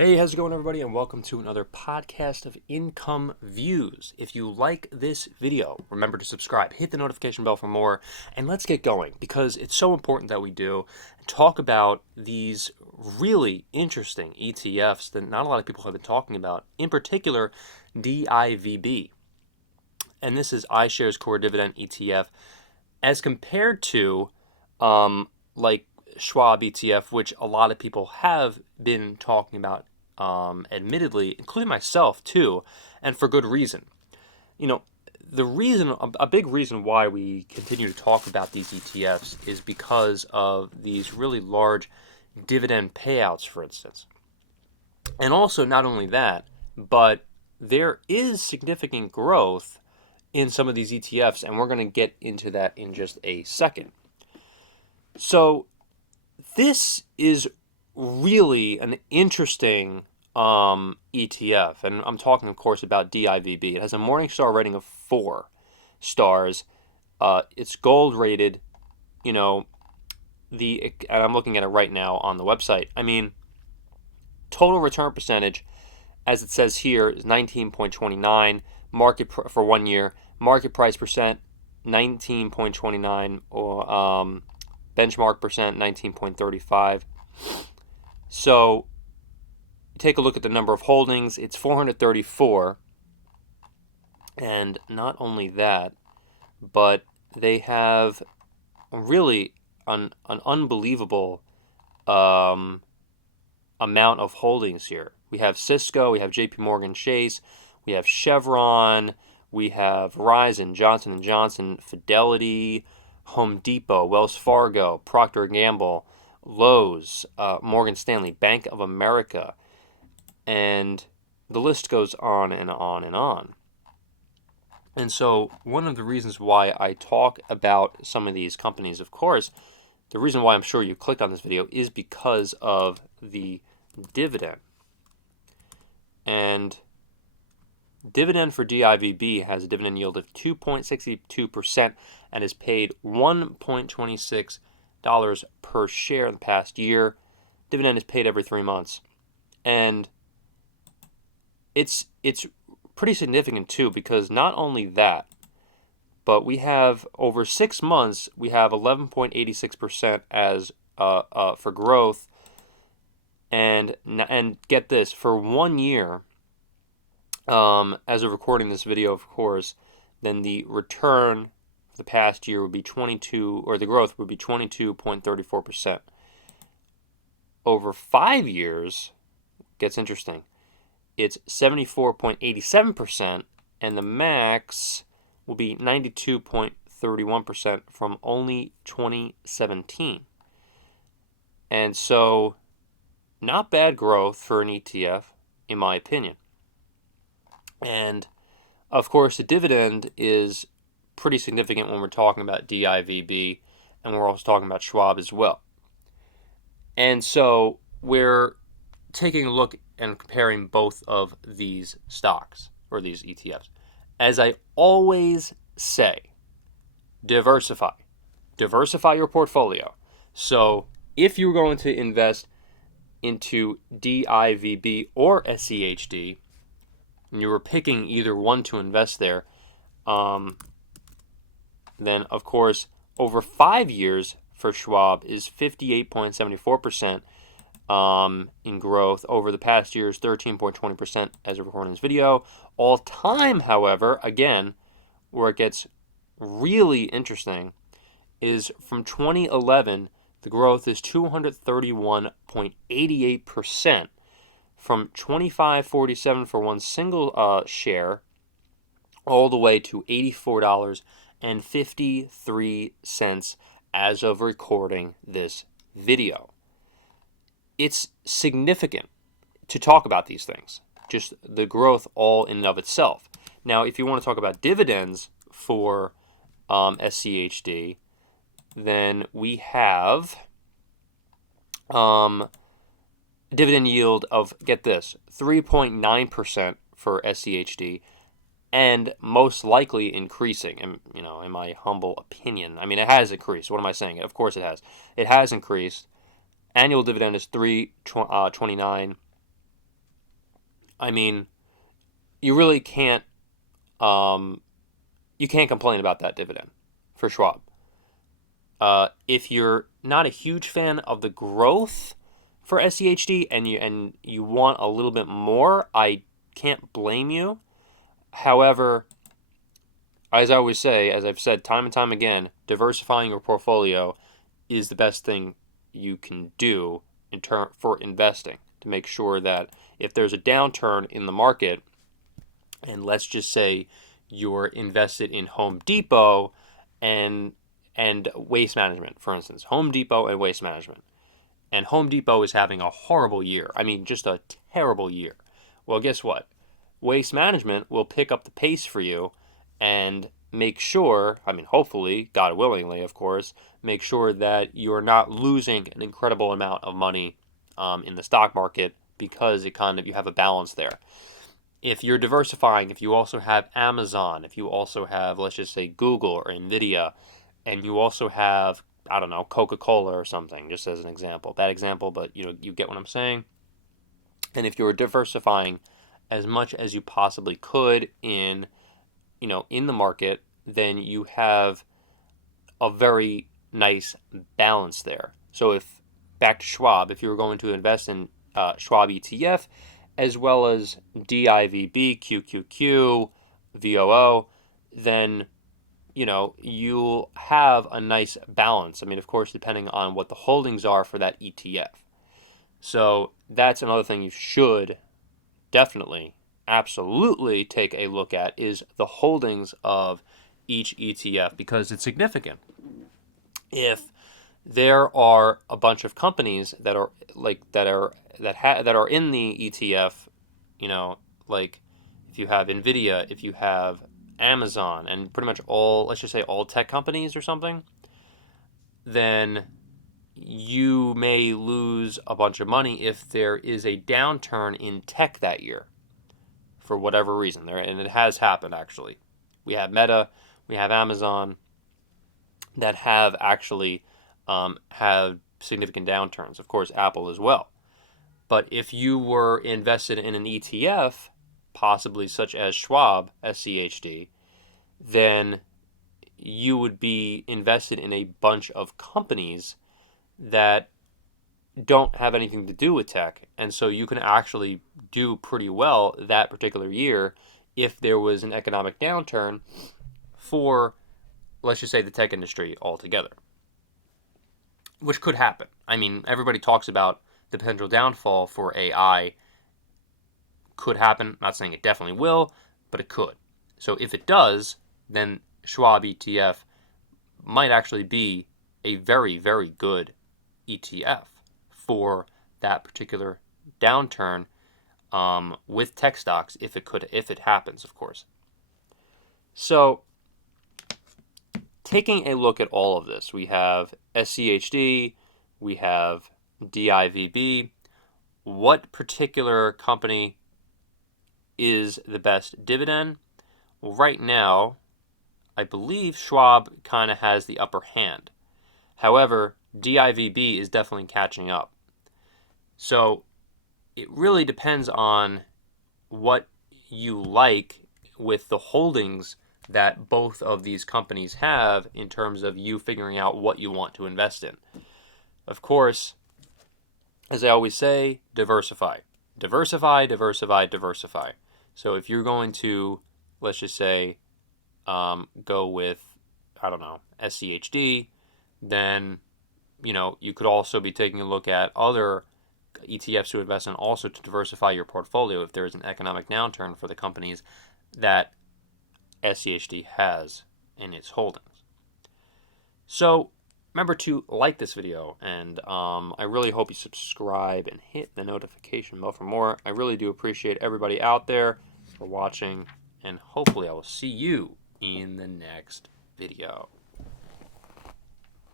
Hey, how's it going, everybody? And welcome to another podcast of Income Views. If you like this video, remember to subscribe, hit the notification bell for more, and let's get going because it's so important that we do talk about these really interesting ETFs that not a lot of people have been talking about, in particular, DIVB. And this is iShares Core Dividend ETF as compared to like Schwab ETF, which a lot of people have been talking about, admittedly, including myself too, and for good reason. You know, the reason, a big reason why we continue to talk about these ETFs is because of these really large dividend payouts, for instance. And also, not only that, but there is significant growth in some of these ETFs, and we're going to get into that in just a second. So, this is really an interesting ETF, and I'm talking, of course, about DIVB. It has a Morningstar rating of 4 stars. It's gold rated. And I'm looking at it right now on the website. I mean, total return percentage, as it says here, is 19.29. Market for 1 year. Market price percent 19.29, or benchmark percent 19.35. So take a look at the number of holdings. It's 434. And not only that, but they have really an unbelievable amount of holdings here. We have Cisco, we have JP Morgan Chase, we have Chevron, we have Verizon, Johnson & Johnson, Fidelity, Home Depot, Wells Fargo, Procter & Gamble, Lowe's, Morgan Stanley, Bank of America, and the list goes on and on and on. And so one of the reasons why I talk about some of these companies, of course, the reason why I'm sure you clicked on this video is because of the dividend. And dividend for DIVB has a dividend yield of 2.62% and has paid $1.26 per share in the past year. Dividend is paid every 3 months. And it's pretty significant too, because not only that, but we have over 6 months, we have 11.86% as for growth. And get this, for 1 year, as of recording this video, of course, then the return for the past year would be 22, or the growth would be 22.34%. Over 5 years, gets interesting. It's 74.87%, and the max will be 92.31% from only 2017. And so, not bad growth for an ETF, in my opinion. And, of course, the dividend is pretty significant when we're talking about DIVB, and we're also talking about Schwab as well. And so we're taking a look and comparing both of these stocks, or these ETFs. As I always say, diversify. Diversify your portfolio. So if you're going to invest into DIVB or SHD, and you were picking either one to invest there, then, of course, over 5 years for Schwab is 58.74% in growth. Over the past year is 13.20% as of recording this video. All time, however, again, where it gets really interesting, is from 2011, the growth is 231.88%. From $25.47 for one single share, all the way to $84.53 as of recording this video. It's significant to talk about these things, just the growth all in and of itself. Now, if you want to talk about dividends for SCHD, then we have dividend yield of, get this, 3.9% for SCHD, and most likely increasing, in my humble opinion. I mean, it has increased. What am I saying? Of course it has. It has increased. Annual dividend is $3.29. I mean, you really can't you can't complain about that dividend for Schwab. If you're not a huge fan of the growth for SCHD and you want a little bit more, I can't blame you. However, as I always say, as I've said time and time again, diversifying your portfolio is the best thing you can do for investing, to make sure that if there's a downturn in the market, and let's just say you're invested in Home Depot and Waste Management, for instance, Home Depot and Waste Management, and Home Depot is having a horrible year. I mean, just a terrible year. Well, guess what? Waste Management will pick up the pace for you and make sure, I mean, hopefully, God willingly, of course, make sure that you're not losing an incredible amount of money in the stock market, because you have a balance there. If you're diversifying, if you also have Amazon, if you also have, let's just say, Google or Nvidia, and you also have, I don't know, Coca-Cola or something, just as an example. Bad example, but you get what I'm saying. And if you're diversifying as much as you possibly could in the market, then you have a very nice balance there. So if, back to Schwab, if you were going to invest in Schwab ETF, as well as DIVB, QQQ, VOO, then you'll have a nice balance. I mean, of course, depending on what the holdings are for that ETF. So that's another thing you should definitely, absolutely take a look at, is the holdings of each ETF, because it's significant. If there are a bunch of companies that are in the ETF, like if you have Nvidia, if you have Amazon, and pretty much all, let's just say all tech companies or something, then you may lose a bunch of money if there is a downturn in tech that year, for whatever reason. And it has happened, actually. We have Meta, we have Amazon, that have actually have significant downturns. Of course, Apple as well. But if you were invested in an ETF, possibly such as Schwab, SCHD, then you would be invested in a bunch of companies that don't have anything to do with tech. And so you can actually do pretty well that particular year if there was an economic downturn for, let's just say, the tech industry altogether, which could happen. I mean, everybody talks about the potential downfall for AI. Could happen. Not saying it definitely will, but it could. So if it does, then Schwab ETF might actually be a very, very good ETF for that particular downturn with tech stocks, if it happens, of course. So taking a look at all of this, we have SCHD, we have DIVB. What particular company is the best dividend? Well, right now, I believe Schwab kind of has the upper hand. However, DIVB is definitely catching up. So it really depends on what you like with the holdings that both of these companies have, in terms of you figuring out what you want to invest in. Of course, as I always say, diversify. Diversify, diversify, diversify. So if you're going to, let's just say, go with, I don't know, SCHD, then, you could also be taking a look at other ETFs to invest in, also to diversify your portfolio if there is an economic downturn for the companies that SCHD has in its holdings. So remember to like this video, and I really hope you subscribe and hit the notification bell for more. I really do appreciate everybody out there for watching, and hopefully I will see you in the next video.